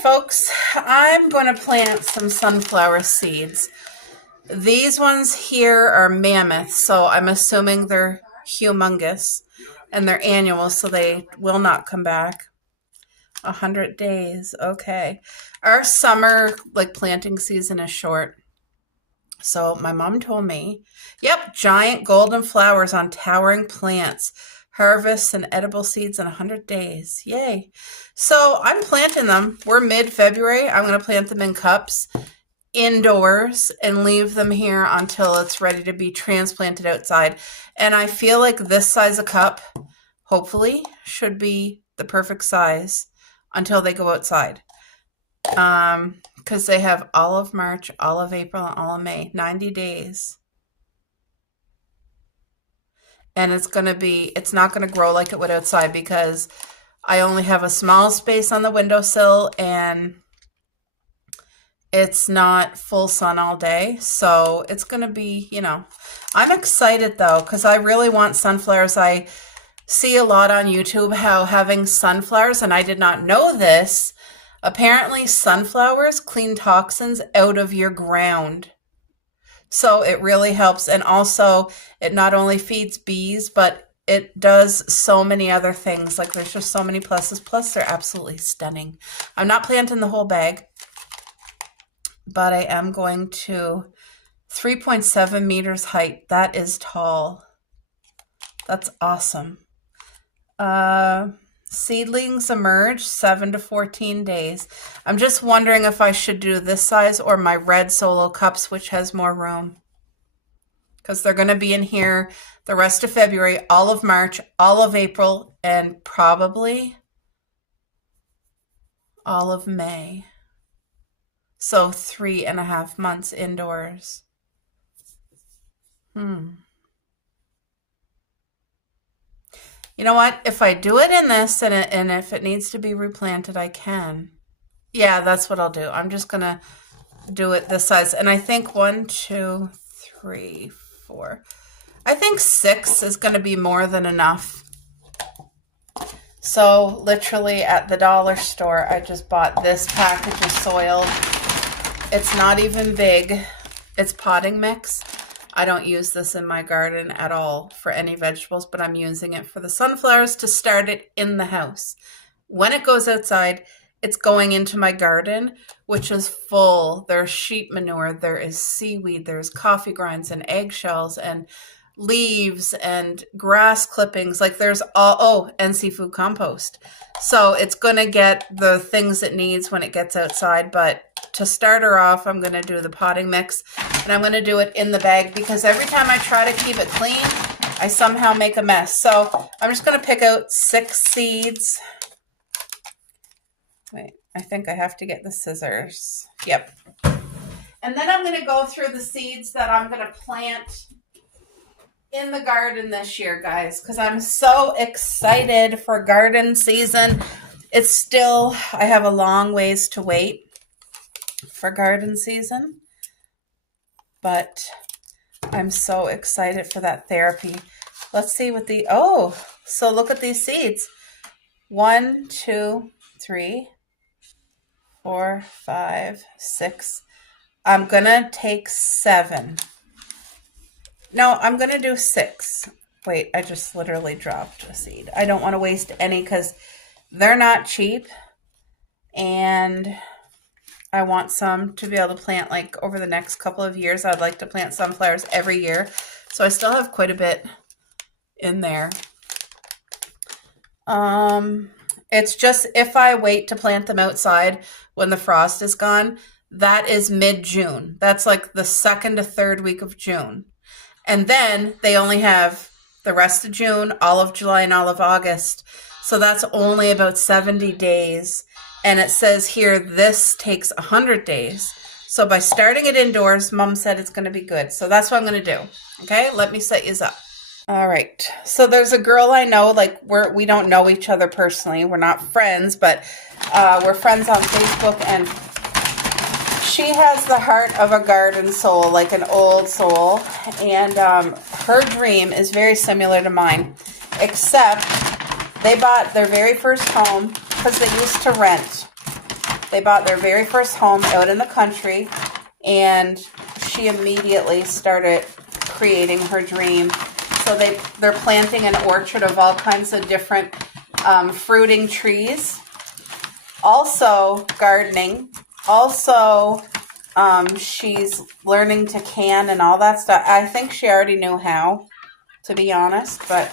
folks, I'm going to plant some sunflower seeds. These ones here are mammoth, so I'm assuming they're humongous, and they're annual, so they will not come back. 100 days, okay. Our summer, planting season is short. So my mom told me, yep, giant golden flowers on towering plants. Harvests and edible seeds in 100 days. Yay. So I'm planting them. We're mid-February. I'm going to plant them in cups indoors and leave them here until it's ready to be transplanted outside. And I feel like this size of cup, hopefully, should be the perfect size until they go outside. Because they have all of March, all of April, and all of May. 90 days. And it's not going to grow like it would outside because I only have a small space on the windowsill and it's not full sun all day. So it's going to be, I'm excited though, because I really want sunflowers. I see a lot on YouTube how having sunflowers, and I did not know this, apparently sunflowers clean toxins out of your ground. So it really helps. And also it not only feeds bees, but it does so many other things. There's just so many pluses. Plus they're absolutely stunning. I'm not planting the whole bag, but I am going to 3.7 meters height. That is tall. That's awesome. Seedlings emerge 7 to 14 days. I'm just wondering if I should do this size or my red solo cups, which has more room. Because they're going to be in here the rest of February, all of March, all of April, and probably all of May. So 3.5 months indoors. You know what? If I do it in this and if it needs to be replanted, I can. Yeah, that's what I'll do. I'm just going to do it this size. And I think 1, 2, 3, 4. I think 6 is going to be more than enough. So literally at the dollar store, I just bought this package of soil. It's not even big. It's potting mix. I don't use this in my garden at all for any vegetables, but I'm using it for the sunflowers to start it in the house. When it goes outside, it's going into my garden, which is full. There's sheep manure, there is seaweed, there's coffee grinds and eggshells and leaves and grass clippings. There's and seafood compost. So it's going to get the things it needs when it gets outside, but to start her off, I'm going to do the potting mix, and I'm going to do it in the bag because every time I try to keep it clean, I somehow make a mess. So I'm just going to pick out 6 seeds. Wait, I think I have to get the scissors. Yep. And then I'm going to go through the seeds that I'm going to plant in the garden this year, guys, because I'm so excited for garden season. It's still, I have a long ways to wait for garden season, but I'm so excited for that therapy. Let's see what so look at these seeds. 1, 2, 3, 4, 5, 6. I'm gonna take 7. No, I'm gonna do 6. Wait, I just literally dropped a seed. I don't want to waste any because they're not cheap, and I want some to be able to plant over the next couple of years. I'd like to plant sunflowers every year. So I still have quite a bit in there. It's just if I wait to plant them outside when the frost is gone, that is mid-June. That's the 2nd to 3rd week of June. And then they only have the rest of June, all of July, and all of August. So that's only about 70 days. And it says here, this takes 100 days. So by starting it indoors, Mom said it's going to be good. So that's what I'm going to do. Okay, let me set you up. All right. So there's a girl I know, we don't know each other personally. We're not friends, but we're friends on Facebook. And she has the heart of a garden soul, an old soul. And her dream is very similar to mine, except they bought their very first home because they used to rent. They bought their very first home out in the country, and she immediately started creating her dream. So they're planting an orchard of all kinds of different fruiting trees. Also gardening. Also, she's learning to can and all that stuff. I think she already knew how, to be honest. But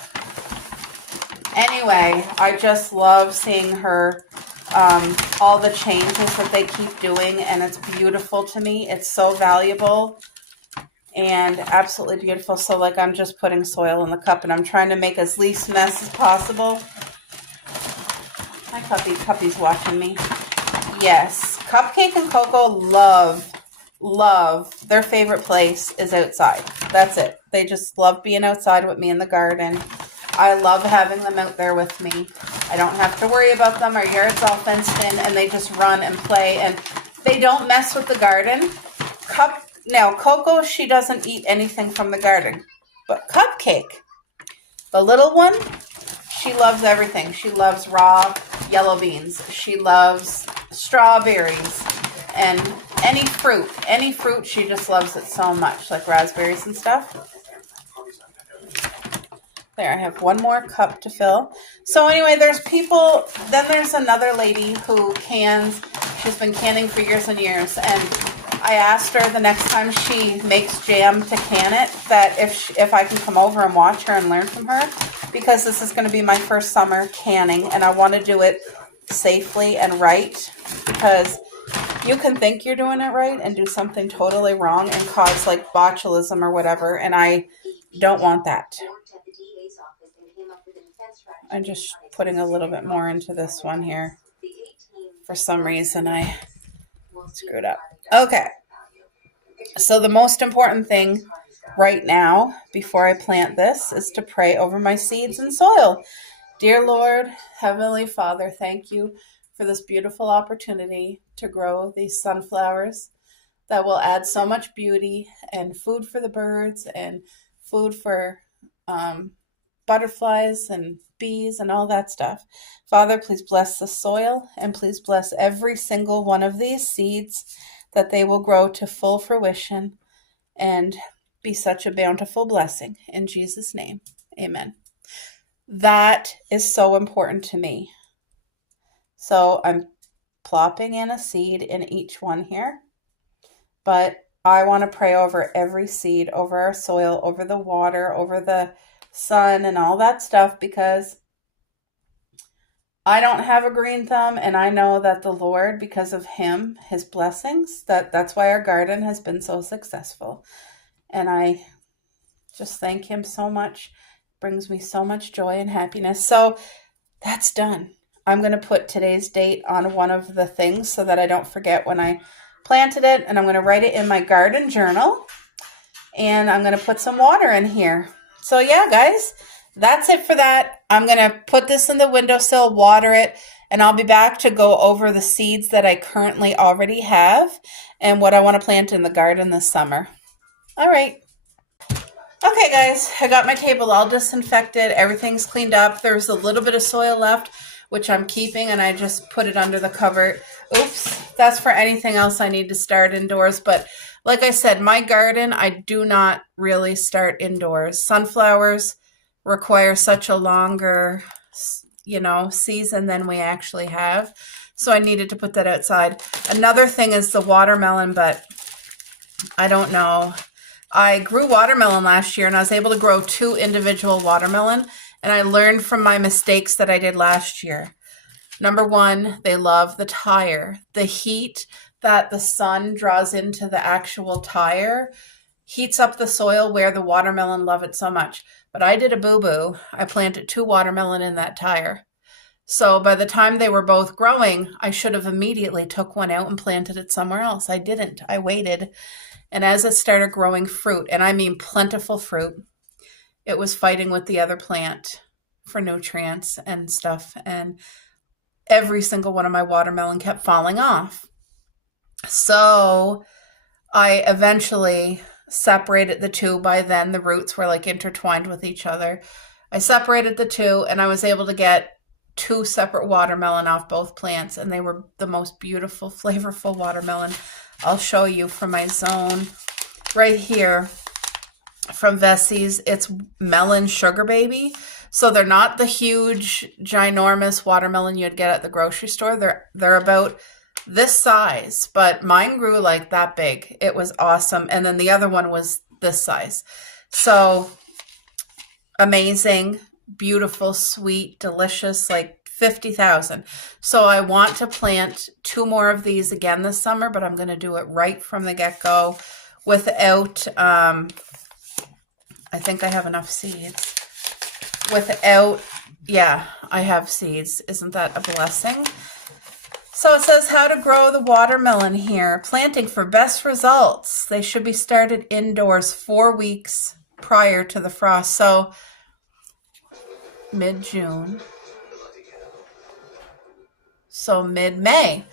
anyway, I just love seeing her, all the changes that they keep doing, and it's beautiful to me. It's so valuable and absolutely beautiful. So like, I'm just putting soil in the cup, and I'm trying to make as least mess as possible. My puppy's watching me. Yes, Cupcake and Coco love their favorite place is outside. That's it. They just love being outside with me in the garden. I love having them out there with me. I don't have to worry about them. Our yard's all fenced in, and they just run and play, and they don't mess with the garden. Now, Coco, she doesn't eat anything from the garden, but Cupcake, the little one, she loves everything. She loves raw yellow beans. She loves strawberries and any fruit. Any fruit, she just loves it so much, like raspberries and stuff. There, I have one more cup to fill. So anyway, there's people, then there's another lady who cans. She's been canning for years and years, and I asked her the next time she makes jam to can it, that if I can come over and watch her and learn from her, because this is going to be my first summer canning, and I want to do it safely and right, because you can think you're doing it right and do something totally wrong and cause like botulism or whatever, and I don't want that. I'm just putting a little bit more into this one here. For some reason, I screwed up. Okay. So the most important thing right now, before I plant this, is to pray over my seeds and soil. Dear Lord, Heavenly Father, thank you for this beautiful opportunity to grow these sunflowers that will add so much beauty and food for the birds and food for butterflies and bees and all that stuff. Father, please bless the soil, and please bless every single one of these seeds, that they will grow to full fruition and be such a bountiful blessing. In Jesus' name, amen. That is so important to me. So I'm plopping in a seed in each one here, but I want to pray over every seed, over our soil, over the water, over the sun and all that stuff, because I don't have a green thumb, and I know that the Lord, because of him, his blessings, that's why our garden has been so successful. And I just thank him so much. It brings me so much joy and happiness. So that's done. I'm going to put today's date on one of the things so that I don't forget when I planted it, and I'm going to write it in my garden journal, and I'm going to put some water in here. So yeah, guys, that's it for that. I'm going to put this in the windowsill, water it, and I'll be back to go over the seeds that I currently already have and what I want to plant in the garden this summer. All right. Okay, guys, I got my table all disinfected. Everything's cleaned up. There's a little bit of soil left, which I'm keeping, and I just put it under the cupboard. Oops, that's for anything else I need to start indoors. But like I said, my garden, I do not really start indoors. Sunflowers require such a longer, season than we actually have. So I needed to put that outside. Another thing is the watermelon, but I don't know. I grew watermelon last year, and I was able to grow 2 individual watermelon, and I learned from my mistakes that I did last year. Number 1, they love the tire. The heat that the sun draws into the actual tire heats up the soil where the watermelon love it so much. But I did a boo-boo. I planted 2 watermelon in that tire. So by the time they were both growing, I should have immediately took one out and planted it somewhere else. I didn't. I waited. And as it started growing fruit, and I mean plentiful fruit, it was fighting with the other plant for nutrients and stuff. And every single one of my watermelon kept falling off. So I eventually separated the 2. By then, the roots were like intertwined with each other. I separated the 2, and I was able to get 2 separate watermelon off both plants, and they were the most beautiful, flavorful watermelon. I'll show you from my zone right here from Vessie's. It's melon sugar baby. So they're not the huge, ginormous watermelon you'd get at the grocery store. They're about this size, but mine grew like that big. It was awesome. And then the other one was this size. So amazing, beautiful, sweet, delicious, like 50,000. So I want to plant 2 more of these again this summer, but I'm going to do it right from the get-go without, I think I have enough seeds. Yeah, I have seeds. Isn't that a blessing? So it says how to grow the watermelon here. Planting for best results. They should be started indoors 4 weeks prior to the frost. So mid-June. So mid-May.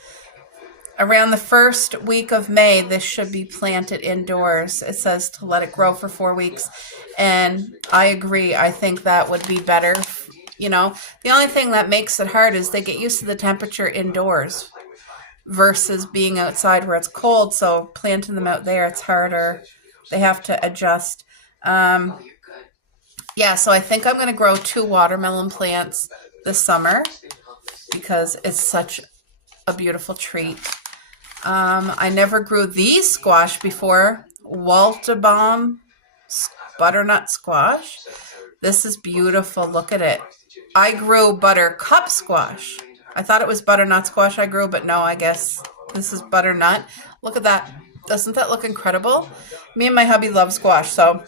Around the first week of May, this should be planted indoors. It says to let it grow for 4 weeks. And I agree. I think that would be better. You know, the only thing that makes it hard is they get used to the temperature indoors versus being outside where it's cold. So planting them out there, it's harder. They have to adjust. Yeah, so I think I'm going to grow 2 watermelon plants this summer because it's such a beautiful treat. I never grew these squash before. Waltebaum butternut squash. This is beautiful. Look at it. I grew buttercup squash. I thought it was butternut squash I grew, but no, I guess this is butternut. Look at that. Doesn't that look incredible? Me and my hubby love squash, so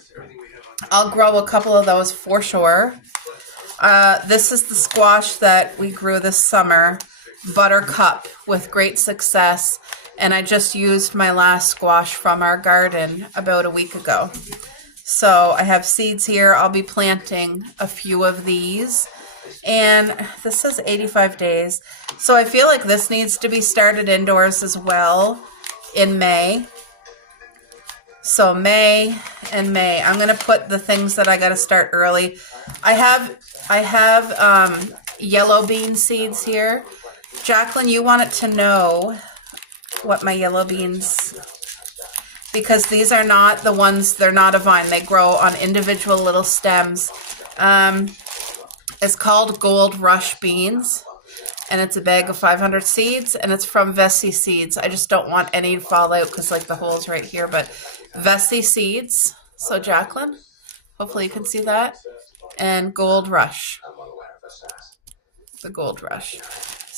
I'll grow a couple of those for sure. This is the squash that we grew this summer, buttercup, with great success. And I just used my last squash from our garden about a week ago. So I have seeds here. I'll be planting a few of these. And this says 85 days. So I feel like this needs to be started indoors as well in May. So May and May. I'm going to put the things that I got to start early. I have yellow bean seeds here. Jacqueline, you wanted to know what my yellow beans, because these are not the ones, they're not a vine. They grow on individual little stems. It's called Gold Rush beans, and it's a bag of 500 seeds, and it's from Vessi Seeds. I just don't want any to fall out because like the hole's right here, but Vessi Seeds. So Jacqueline, hopefully you can see that. And Gold Rush. The Gold Rush.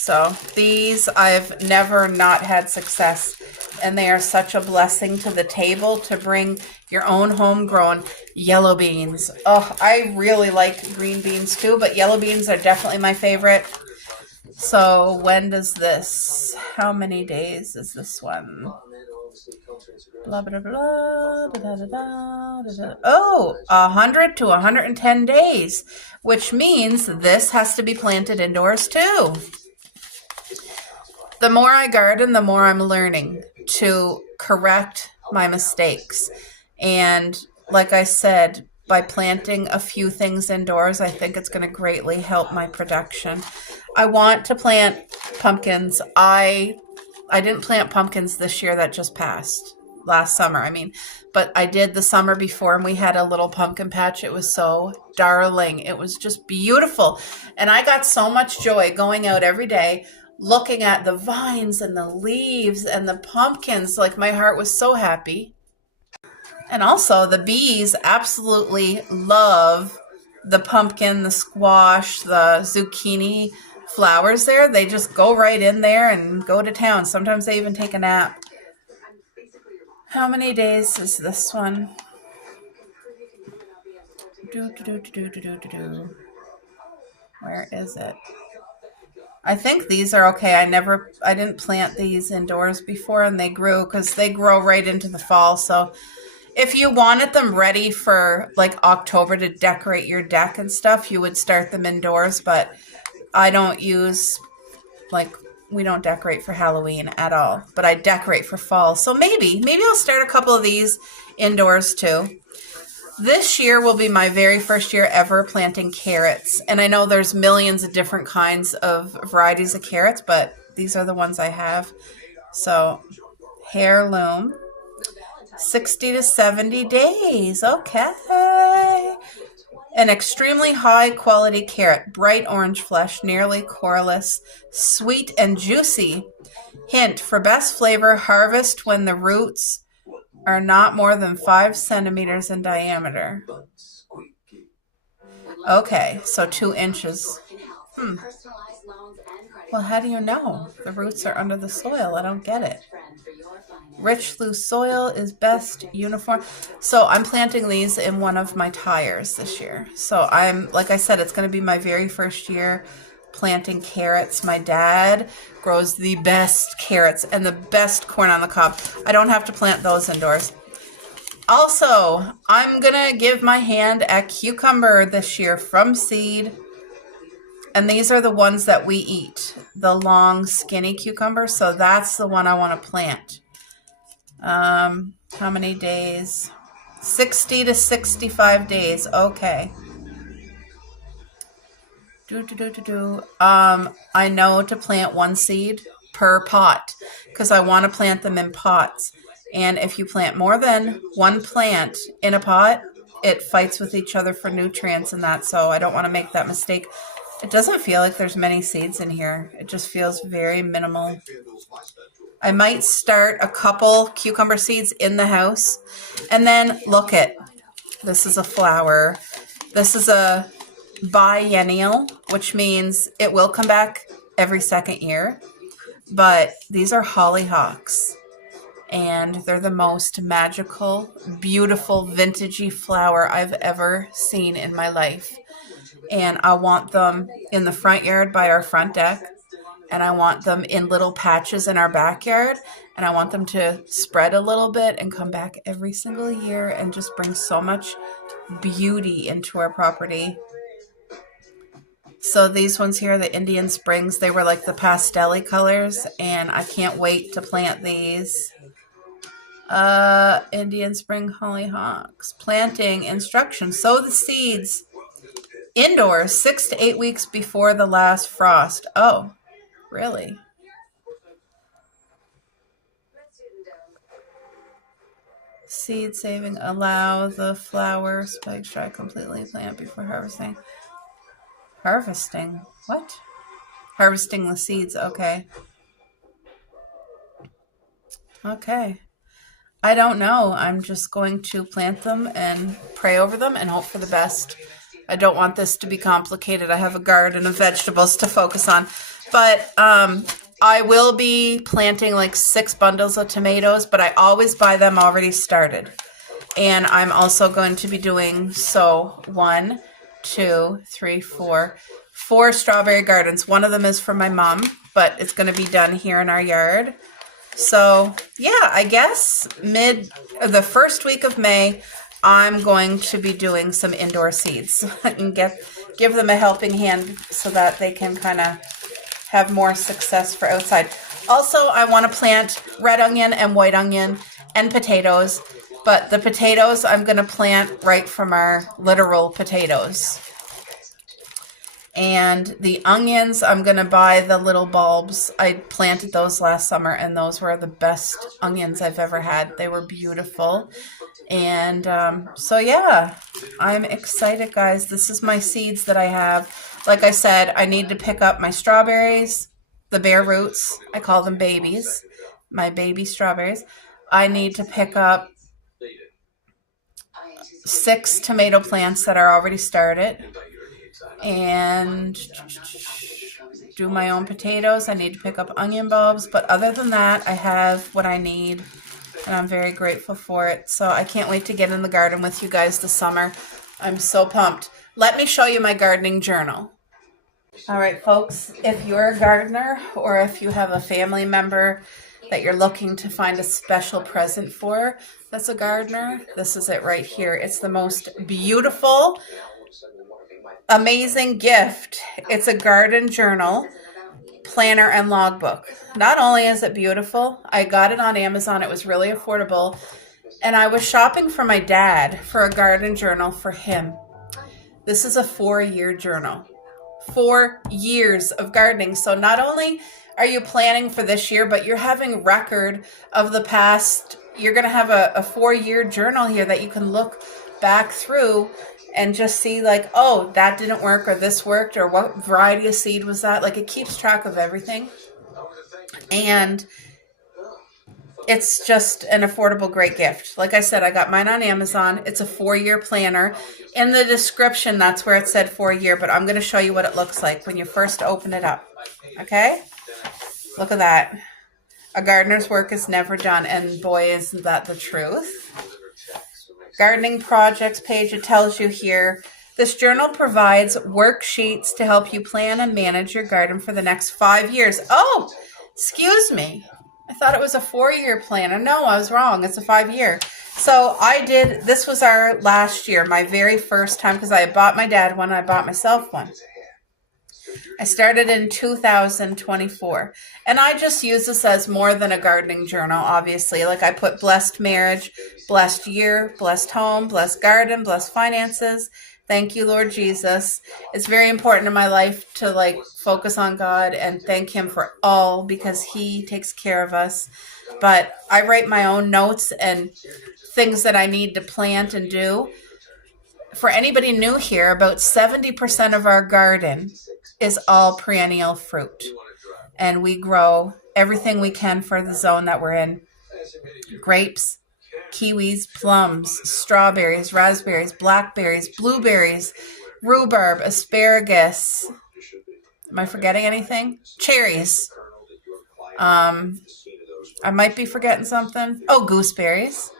So these I've never not had success, and they are such a blessing to the table to bring your own homegrown yellow beans. Oh, I really like green beans too, but yellow beans are definitely my favorite. So when does this, how many days is this one? Blah, blah, blah, da, da, da, da, da. Oh, 100 to 110 days, which means this has to be planted indoors too. The more I garden, the more I'm learning to correct my mistakes. And like I said, by planting a few things indoors, I think it's going to greatly help my production. I want to plant pumpkins. I didn't plant pumpkins this year, that just passed last summer. I mean, but I did the summer before, and we had a little pumpkin patch. It was so darling. It was just beautiful. And I got so much joy going out every day, looking at the vines and the leaves and the pumpkins. Like, my heart was so happy. And also the bees absolutely love the pumpkin, the squash, the zucchini flowers there. They just go right in there and go to town. Sometimes they even take a nap. How many days is this one? Where is it? I think these are okay. I didn't plant these indoors before, and they grew because they grow right into the fall. So if you wanted them ready for like October to decorate your deck and stuff, you would start them indoors. But I don't use, like, we don't decorate for Halloween at all. But I decorate for fall. So maybe I'll start a couple of these indoors too. This year will be my very first year ever planting carrots. And I know there's millions of different kinds of varieties of carrots, but these are the ones I have. So, heirloom, 60 to 70 days. Okay. An extremely high quality carrot, bright orange flesh, nearly coraless, sweet and juicy. Hint, for best flavor, harvest when the roots are not more than 5 centimeters in diameter. Okay, so 2 inches. Well, how do you know? The roots are under the soil. I don't get it. Rich, loose soil is best uniform. So I'm planting these in one of my tires this year. So like I said, it's going to be my very first year planting carrots. My dad grows the best carrots and the best corn on the cob. I don't have to plant those indoors. Also, I'm going to give my hand at cucumber this year from seed. And these are the ones that we eat, the long, skinny cucumber. So that's the one I want to plant. How many days? 60 to 65 days. Okay. I know to plant 1 seed per pot because I want to plant them in pots. And if you plant more than 1 plant in a pot, it fights with each other for nutrients and that. So I don't want to make that mistake. It doesn't feel like there's many seeds in here. It just feels very minimal. I might start a couple cucumber seeds in the house. And then look at, this is a flower. This is a biennial, which means it will come back every second year. But these are hollyhocks. And they're the most magical, beautiful, vintagey flower I've ever seen in my life. And I want them in the front yard by our front deck. And I want them in little patches in our backyard. And I want them to spread a little bit and come back every single year and just bring so much beauty into our property. So these ones here, the Indian Springs, they were like the pastel-y colors. And I can't wait to plant these. Indian Spring hollyhocks. Planting instructions. Sow the seeds indoors 6 to 8 weeks before the last frost. Oh, really? Seed saving. Allow the flower spikes dry completely. Plant before harvesting. Harvesting? What? Harvesting the seeds. Okay. Okay. I don't know. I'm just going to plant them and pray over them and hope for the best. I don't want this to be complicated. I have a garden of vegetables to focus on. But I will be planting like 6 bundles of tomatoes, but I always buy them already started. And I'm also going to be doing, 1, 2, 3, 4 strawberry gardens. One of them is for my mom, but it's going to be done here in our yard. So, yeah, I guess the first week of May, I'm going to be doing some indoor seeds and give them a helping hand so that they can kind of have more success for outside. Also, I want to plant red onion and white onion and potatoes, but the potatoes I'm going to plant right from our literal potatoes. And the onions, I'm going to buy the little bulbs. I planted those last summer, and those were the best onions I've ever had. They were beautiful. And so, yeah, I'm excited, guys. This is my seeds that I have. Like I said, I need to pick up my strawberries, the bare roots. I call them babies, my baby strawberries. I need to pick up 6 tomato plants that are already started. And do my own potatoes. I need to pick up onion bulbs, but other than that, I have what I need, and I'm very grateful for it. So I can't wait to get in the garden with you guys this summer. I'm so pumped. Let me show you my gardening journal. All right, folks, if you're a gardener or if you have a family member that you're looking to find a special present for that's a gardener, this is it right here. It's the most beautiful, amazing gift. It's a garden journal, planner, and logbook. Not only is it beautiful, I got it on Amazon. It was really affordable. And I was shopping for my dad for a garden journal for him. This is a 4-year journal. 4 years of gardening. So not only are you planning for this year, but you're having record of the past. You're going to have a 4-year journal here that you can look back through and just see like, oh, that didn't work, or this worked, or what variety of seed was that? Like, it keeps track of everything. And it's just an affordable, great gift. Like I said, I got mine on Amazon. It's a 4-year planner. In the description, that's where it said 4-year, but I'm going to show you what it looks like when you first open it up. Okay? Look at that. A gardener's work is never done, and boy, isn't that the truth. Gardening projects page, it tells you here, this journal provides worksheets to help you plan and manage your garden for the next 5 years. Oh, excuse me. I thought it was a 4-year planner. No, I was wrong. It's a 5-year. So this was our last year, my very first time, because I bought my dad one and I bought myself one. I started in 2024, and I just use this as more than a gardening journal, obviously. Like, I put blessed marriage, blessed year, blessed home, blessed garden, blessed finances. Thank you, Lord Jesus. It's very important in my life to like focus on God and thank him for all, because he takes care of us. But I write my own notes and things that I need to plant and do. For anybody new here, about 70% of our garden is all perennial fruit. And we grow everything we can for the zone that we're in. Grapes, kiwis, plums, strawberries, raspberries, blackberries, blueberries, rhubarb, asparagus. Am I forgetting anything? Cherries. I might be forgetting something. Oh, gooseberries.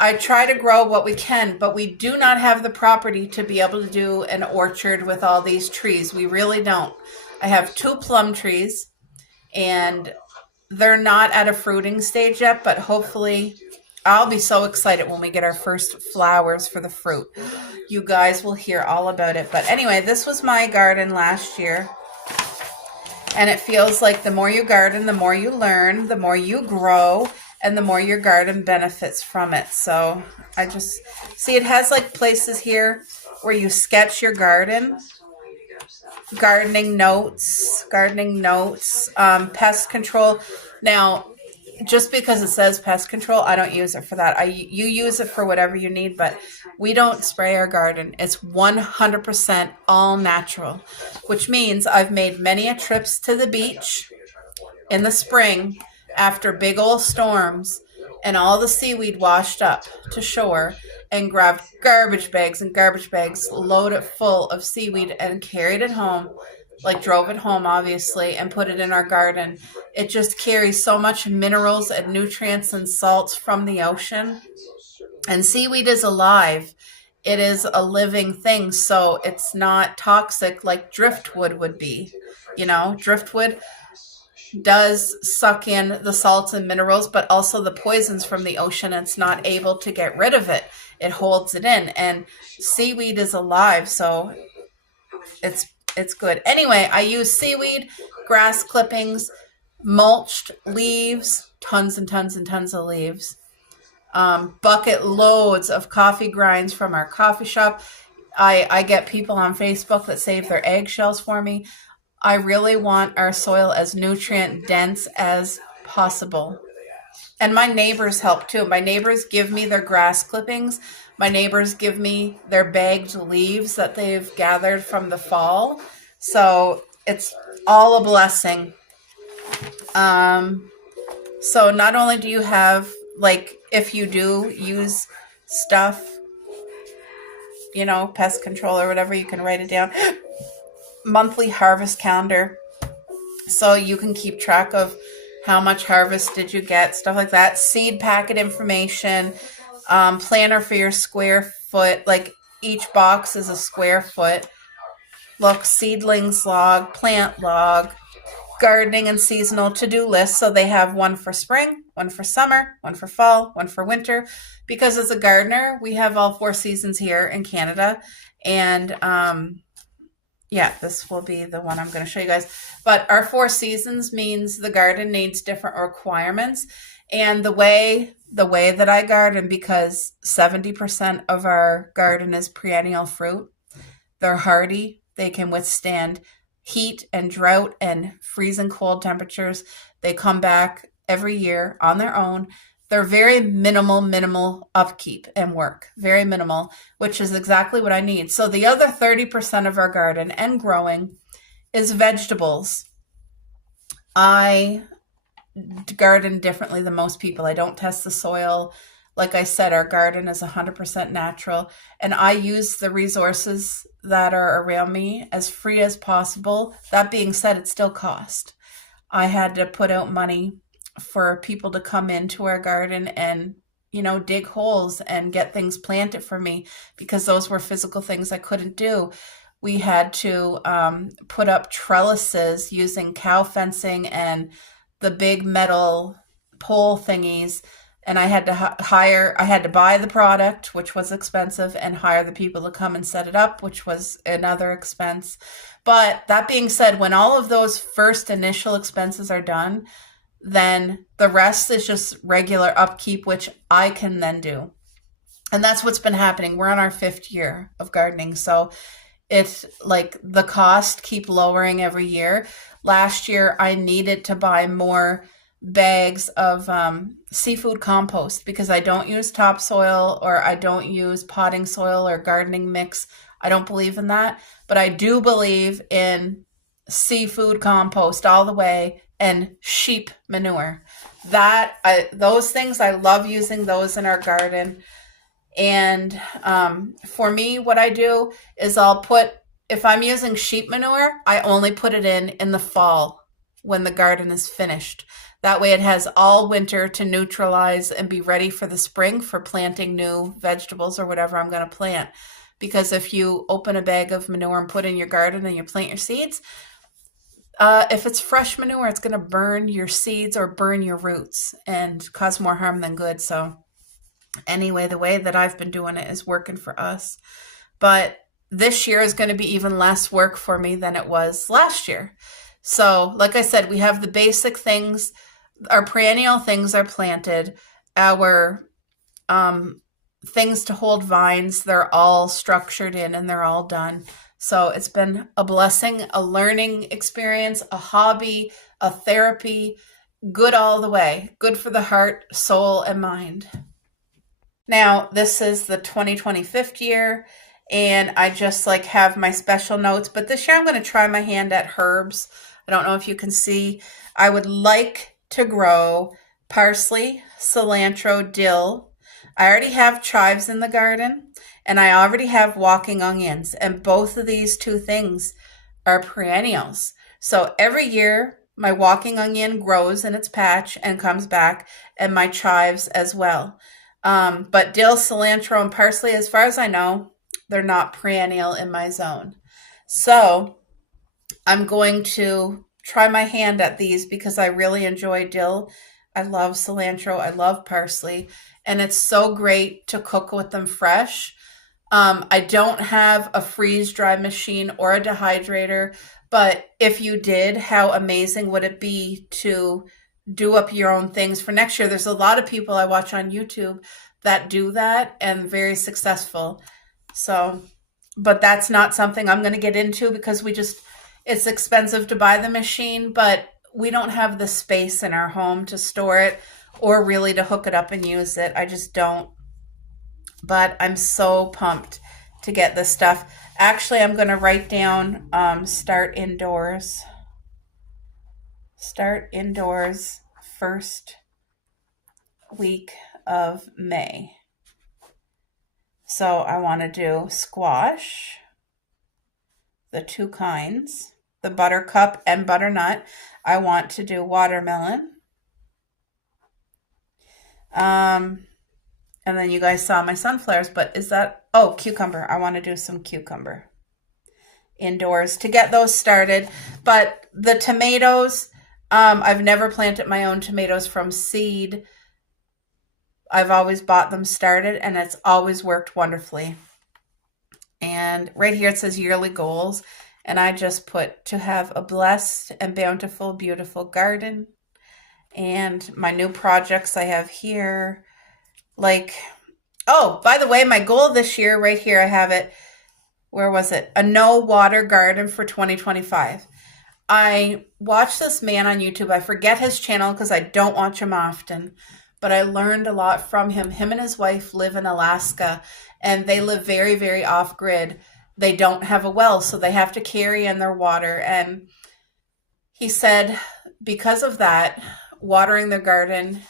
I try to grow what we can, but we do not have the property to be able to do an orchard with all these trees. We really don't. I have 2 plum trees, and they're not at a fruiting stage yet, but hopefully I'll be so excited when we get our first flowers for the fruit. You guys will hear all about it. But anyway, this was my garden last year. And it feels like the more you garden, the more you learn, the more you grow, and the more your garden benefits from it. So I just see it has like places here where you sketch your garden. Gardening notes, pest control. Now, just because it says pest control, I don't use it for that. You use it for whatever you need, but we don't spray our garden. It's 100% all natural, which means I've made many trips to the beach in the spring after big old storms and all the seaweed washed up to shore, and grabbed garbage bags and garbage bags loaded full of seaweed and carried it home, like drove it home, obviously, and put it in our garden. It just carries so much minerals and nutrients and salts from the ocean. And seaweed is alive. It is a living thing, so it's not toxic like driftwood would be. You know, driftwood does suck in the salts and minerals, but also the poisons from the ocean. It's not able to get rid of it. It holds it in. And seaweed is alive, so it's good. Anyway, I use seaweed, grass clippings, mulched leaves, tons and tons and tons of leaves. Bucket loads of coffee grinds from our coffee shop. I get people on Facebook that save their eggshells for me. I really want our soil as nutrient dense as possible. And my neighbors help too. My neighbors give me their grass clippings. My neighbors give me their bagged leaves that they've gathered from the fall. So it's all a blessing. So not only do you have, like, if you do use stuff, you know, pest control or whatever, you can write it down. Monthly harvest calendar, so you can keep track of how much harvest did you get, stuff like that. Seed packet information, planner for your square foot, like each box is a square foot. Look, seedlings log, plant log, gardening and seasonal to-do list. So they have one for spring, one for summer, one for fall, one for winter. Because as a gardener, we have all 4 seasons here in Canada, and Yeah, this will be the one I'm going to show you guys. But our 4 seasons means the garden needs different requirements. And the way that I garden, because 70% of our garden is perennial fruit, they're hardy. They can withstand heat and drought and freezing cold temperatures. They come back every year on their own. They're very minimal upkeep and work, very minimal, which is exactly what I need. So the other 30% of our garden and growing is vegetables. I garden differently than most people. I don't test the soil. Like I said, our garden is 100% natural, and I use the resources that are around me as free as possible. That being said, it still cost. I had to put out money for people to come into our garden and, dig holes and get things planted for me, because those were physical things I couldn't do. We had to put up trellises using cow fencing and the big metal pole thingies. And I had to buy the product, which was expensive, and hire the people to come and set it up, which was another expense. But that being said, when all of those first initial expenses are done, then the rest is just regular upkeep, which I can then do. And that's what's been happening. We're on our 5th year of gardening. So it's like the cost keep lowering every year. Last year, I needed to buy more bags of seafood compost because I don't use topsoil, or I don't use potting soil or gardening mix. I don't believe in that, but I do believe in seafood compost all the way, and sheep manure. Those things, I love using those in our garden. And for me, what I do is if I'm using sheep manure, I only put it in the fall when the garden is finished. That way it has all winter to neutralize and be ready for the spring for planting new vegetables or whatever I'm going to plant. Because if you open a bag of manure and put in your garden and you plant your seeds, if it's fresh manure, it's going to burn your seeds or burn your roots and cause more harm than good. So anyway, the way that I've been doing it is working for us. But this year is going to be even less work for me than it was last year. So like I said, we have the basic things. Our perennial things are planted. Our things to hold vines, they're all structured in and they're all done. So it's been a blessing, a learning experience, a hobby, a therapy, good all the way. Good for the heart, soul, and mind. Now, this is the 2025th year, and I just have my special notes. But this year I'm going to try my hand at herbs. I don't know if you can see. I would like to grow parsley, cilantro, dill. I already have chives in the garden, and I already have walking onions, and both of these 2 things are perennials. So every year my walking onion grows in its patch and comes back, and my chives as well. But dill, cilantro, and parsley, as far as I know, they're not perennial in my zone. So I'm going to try my hand at these because I really enjoy dill. I love cilantro. I love parsley. And it's so great to cook with them fresh. I don't have a freeze-dry machine or a dehydrator, but if you did, how amazing would it be to do up your own things for next year? There's a lot of people I watch on YouTube that do that and very successful. So, but that's not something I'm going to get into because it's expensive to buy the machine, but we don't have the space in our home to store it or really to hook it up and use it. I just don't. But I'm so pumped to get this stuff. Actually, I'm going to write down start indoors. Start indoors first week of May. So I want to do squash, the 2 kinds, the buttercup and butternut. I want to do watermelon. And then you guys saw my sunflowers, but cucumber. I want to do some cucumber indoors to get those started. But the tomatoes, I've never planted my own tomatoes from seed. I've always bought them started, and it's always worked wonderfully. And right here it says yearly goals. And I just put to have a blessed and bountiful, beautiful garden. And my new projects I have here, like, oh, by the way, my goal this year, right here, I have it. Where was it? A no water garden for 2025. I watched this man on YouTube. I forget his channel because I don't watch him often, but I learned a lot from him. Him and his wife live in Alaska, and they live very, very off grid. They don't have a well, so they have to carry in their water. And he said because of that, watering their garden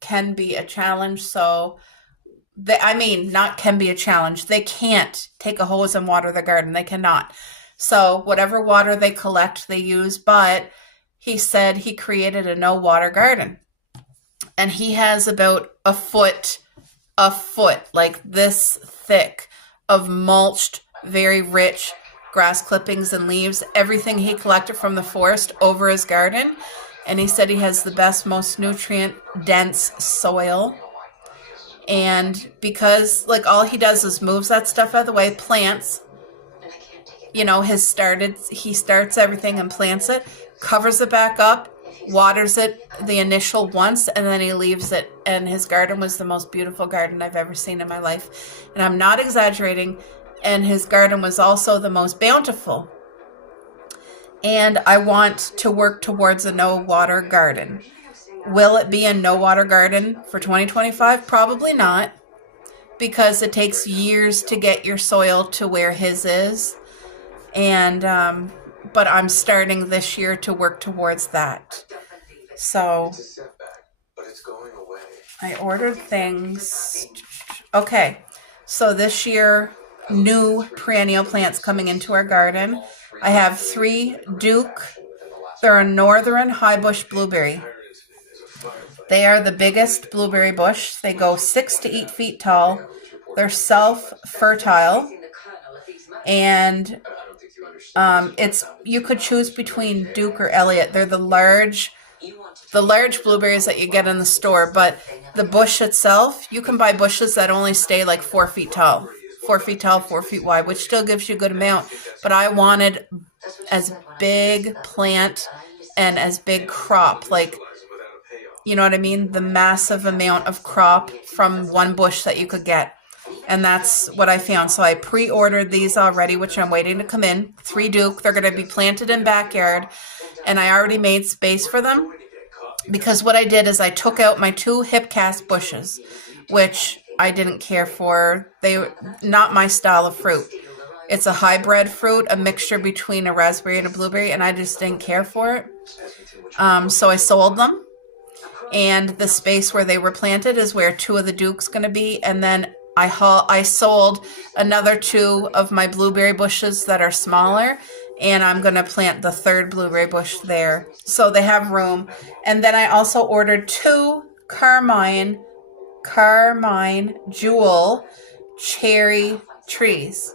can be a challenge. So not can be a challenge. They can't take a hose and water the garden. They cannot. So whatever water they collect, they use. But he said he created a no water garden. And he has about a foot, like this thick of mulched, very rich grass clippings and leaves. Everything he collected from the forest over his garden. And he said he has the best, most nutrient dense soil. And because like all he does is moves that stuff out of the way, plants, he starts everything and plants it, covers it back up, waters it the initial once, and then he leaves it. And his garden was the most beautiful garden I've ever seen in my life. And I'm not exaggerating. And his garden was also the most bountiful. And I want to work towards a no water garden. Will it be a no water garden for 2025? Probably not, because it takes years to get your soil to where his is. And but I'm starting this year to work towards that. So I ordered things. Okay, so this year, new perennial plants coming into our garden. I have 3 Duke. They're a northern high bush blueberry. They are the biggest blueberry bush. They go 6 to 8 feet tall. They're self-fertile. And you could choose between Duke or Elliott. They're the large blueberries that you get in the store. But the bush itself, you can buy bushes that only stay like 4 feet tall. 4 feet tall, 4 feet wide, which still gives you a good amount. But I wanted as big plant and as big crop, like, you know what I mean? The massive amount of crop from one bush that you could get. And that's what I found. So I pre-ordered these already, which I'm waiting to come in. 3 Duke. They're going to be planted in backyard. And I already made space for them. Because what I did is I took out my 2 hip cast bushes, which I didn't care for. They were not my style of fruit. It's a hybrid fruit, a mixture between a raspberry and a blueberry, and I just didn't care for it. So I sold them. And the space where they were planted is where 2 of the Duke's going to be. And then I sold another 2 of my blueberry bushes that are smaller. And I'm going to plant the 3rd blueberry bush there. So they have room. And then I also ordered 2 Carmine Jewel cherry trees.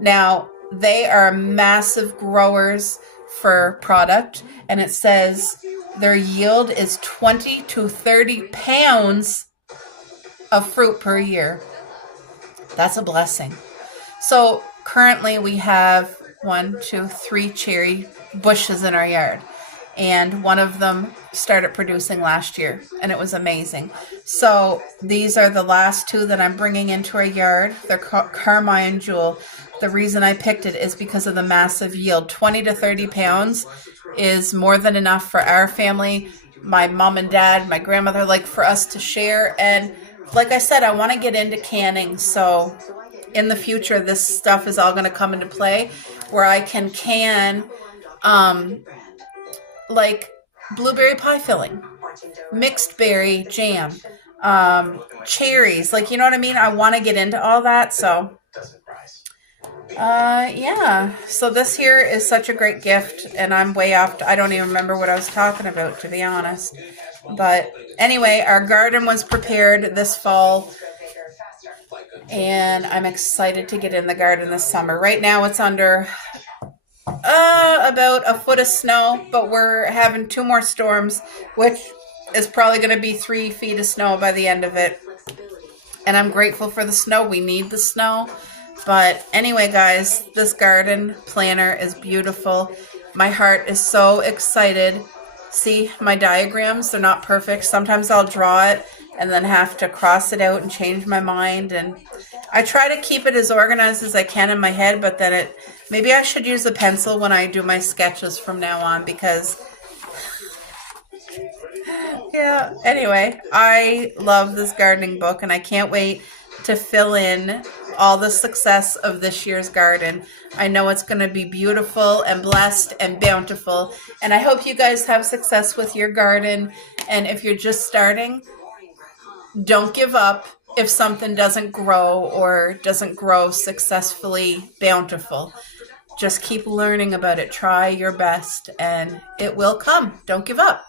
Now, they are massive growers for product. And it says their yield is 20 to 30 pounds of fruit per year. That's a blessing. So currently we have 1, 2, 3 cherry bushes in our yard. And one of them started producing last year, and it was amazing. So these are the last 2 that I'm bringing into our yard. They're Carmine Jewel. The reason I picked it is because of the massive yield. 20 to 30 pounds is more than enough for our family, my mom and dad, my grandmother, like for us to share. And like I said, I want to get into canning. So in the future, this stuff is all going to come into play where I can can like blueberry pie filling, mixed berry jam, cherries, like, you know what I mean? I want to get into all that. So yeah, so this here is such a great gift, and I'm way off. I don't even remember what I was talking about, to be honest. But anyway, our garden was prepared this fall, and I'm excited to get in the garden this summer. Right now it's under about a foot of snow, but we're having 2 more storms, which is probably going to be 3 feet of snow by the end of it. And I'm grateful for the snow. We need the snow. But anyway, guys, this garden planner is beautiful. My heart is so excited. See, my diagrams, they're not perfect. Sometimes I'll draw it and then have to cross it out and change my mind. And I try to keep it as organized as I can in my head, but then maybe I should use a pencil when I do my sketches from now on, because yeah, anyway, I love this gardening book and I can't wait to fill in all the success of this year's garden. I know it's going to be beautiful and blessed and bountiful, and I hope you guys have success with your garden. And if you're just starting, don't give up if something doesn't grow or doesn't grow successfully bountiful. Just keep learning about it. Try your best and it will come. Don't give up.